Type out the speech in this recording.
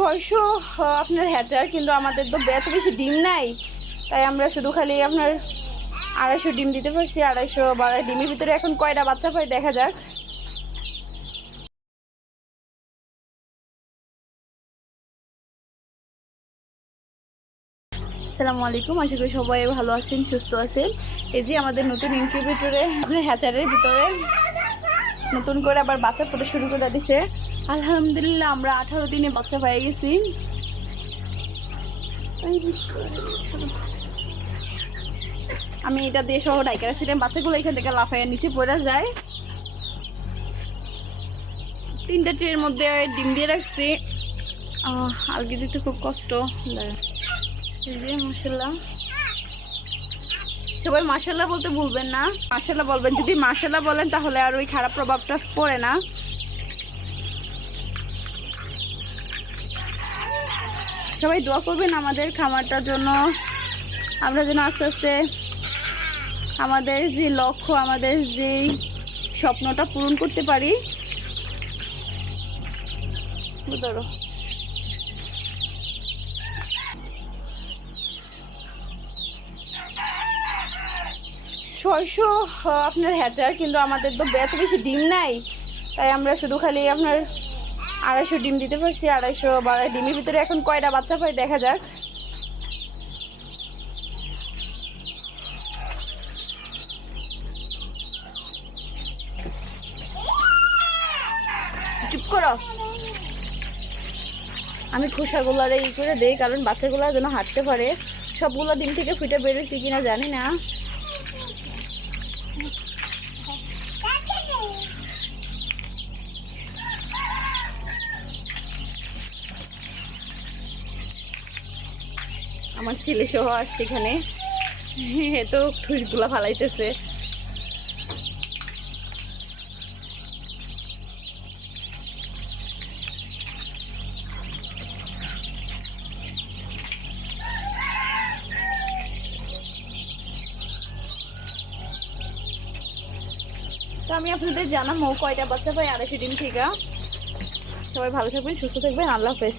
600 আপনার হ্যাচার, কিন্তু আমাদের তো এত বেশি ডিম নাই, তাই আমরা শুধু খালি আপনার 250 ডিম দিতে পারছি। 250 বা ডিমের ভিতরে এখন কয়টা বাচ্চা পাই দেখা যাক। আসসালামু আলাইকুম, আশা করি সবাই ভালো আছেন, সুস্থ আছেন। এই যে আমাদের নতুন ইনকিউবেটরে আপনার হ্যাচারের ভিতরে নতুন করে আবার বাচ্চা ফোটা শুরু করে দিছে। আলহামদুলিল্লাহ আমরা 18 দিনে বাচ্চা পেয়ে গেছি। আমি এটা দিয়ে সহ ডাইকারা ছিলাম, বাচ্চাগুলো এখান থেকে লাফাইয়া নিচে পড়ে যায়। 3টা ট্রের মধ্যে ডিম দিয়ে রাখছি। আলগি দিতে খুব কষ্ট। এই যে মাশাআল্লাহ, সবাই মাশাআল্লাহ বলতে ভুলবেন না, মাশাআল্লাহ বলবেন। যদি মাশাআল্লাহ বলেন তাহলে আর ওই খারাপ প্রভাবটা পড়ে না। সবাই দোয়া করবেন আমাদের খামারটার জন্য, আমরা যেন আস্তে আস্তে আমাদের যে লক্ষ্য, আমাদের যেই স্বপ্নটা পূরণ করতে পারি। ধরো ছয়শো আপনার হ্যাচার, কিন্তু আমাদের তো এত বেশি ডিম নাই, তাই আমরা শুধু খালি আপনার 250 ডিম দিতে পারছি। 250 বা ডিমের ভিতরে এখন কয়টা বাচ্চা পাই দেখা যাক। চুপ করো, আমি খোসাগুলারে ই করে দেই, কারণ বাচ্চাগুলা যেন হাঁটতে পারে। সবগুলো ডিম থেকে ফুটে বেরোছি কিনা জানি না। আমার ছেলে সহ আসছে এখানে, তো ঠুসগুলা ফালাইতেছে। তো আমি আপনাদের জানাবো কয়টা বাচ্চা পাই 250 ডিম থেকে। সবাই ভালো থাকবেন, সুস্থ থাকবেন, আল্লাহ হাফেজ।